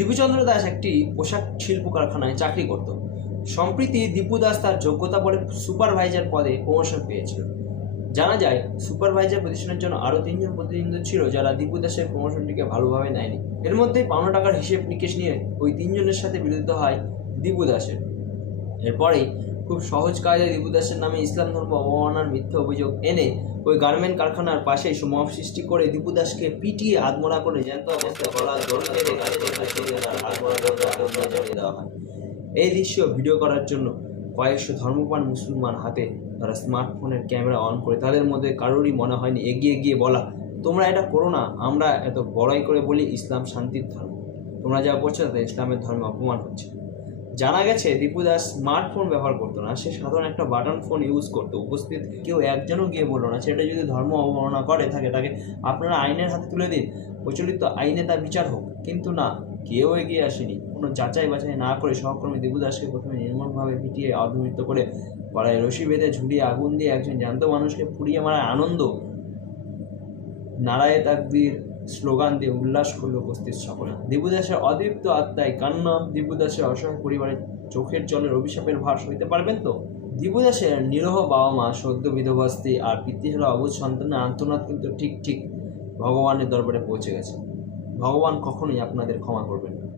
দীপুচন্দ্র দাস একটি পোশাক শিল্প কারখানায় চাকরি করত। সম্প্রীতি দীপু দাস তার যোগ্যতা বলে সুপারভাইজার পদে প্রমোশন পেয়েছিল। জানা যায়, সুপারভাইজার প্রতিষ্ঠানের জন্য আরও তিনজন প্রতিনিধি ছিল যারা দীপু দাসের প্রমোশনটিকে ভালোভাবে নেয়নি। এর মধ্যে পাওনা টাকার হিসেব নিকেশ নিয়ে ওই তিনজনের সাথে বিরোধিতা হয় দীপু দাসের। এরপরেই খুব সহজ কাজে দীপু দাসের নামে ইসলাম ধর্ম অবমাননার মিথ্যে অভিযোগ এনে ওই গার্মেন্ট কারখানার পাশেই মব সৃষ্টি করে দীপু দাসকে পিটিয়ে আত্মরা করে জ্যান্ত অবস্থায় গলা দেওয়া হয়। এই দৃশ্য ভিডিও করার জন্য কয়েকশো ধর্মপ্রাণ মুসলমান হাতে তারা স্মার্টফোনের ক্যামেরা অন করে তাদের মধ্যে কারোরই মনে হয়নি এগিয়ে গিয়ে বলা, তোমরা এটা করো না, আমরা এত বড়াই করে বলি ইসলাম শান্তির ধর্ম। তোমরা যা করছ তাতে ইসলামের ধর্মে অপমান হচ্ছে। জানা গেছে, দীপু দাস স্মার্টফোন ব্যবহার করতো না। সে সাধারণ একটা বাটন ফোন ইউজ করতো। উপস্থিত কেউ একজনও গিয়ে বলল না। সেটা যদি ধর্ম অবমাননা করে, থাকে তাকে আপনারা আইনের হাতে তুলে দিন। প্রচলিত আইনে তার বিচার হোক। কিন্তু না, কেউ এগিয়ে আসেনি। কোনো যাচাই বাছাই না করে সহকর্মী দীপু দাসকে প্রথমে নির্মমভাবে পিটিয়ে অধমিত করে গলায় রশি বেঁধে ঝুলিয়ে আগুন দিয়ে একজন জ্যান্ত মানুষকে পুড়িয়ে মারার আনন্দ। নারায়ে তাকবীর স্লোগান দিয়ে উল্লাস করল উপস্থিত সকলে। দিবুদাসের অদীপ্ত আত্মায় কান্না দিবুদাসের অসহায় পরিবারের চোখের জলের অভিশাপের ভার সইতে পারবেন তো? দিবুদাসের নিরহ বাবা মা সদ্য বিধবাস্তি আর পিতৃহারা অবুধ সন্তানের আন্তনাদ কিন্তু ঠিক ঠিক ভগবানের দরবারে পৌঁছে গেছে। ভগবান কখনোই আপনাদের ক্ষমা করবেন না।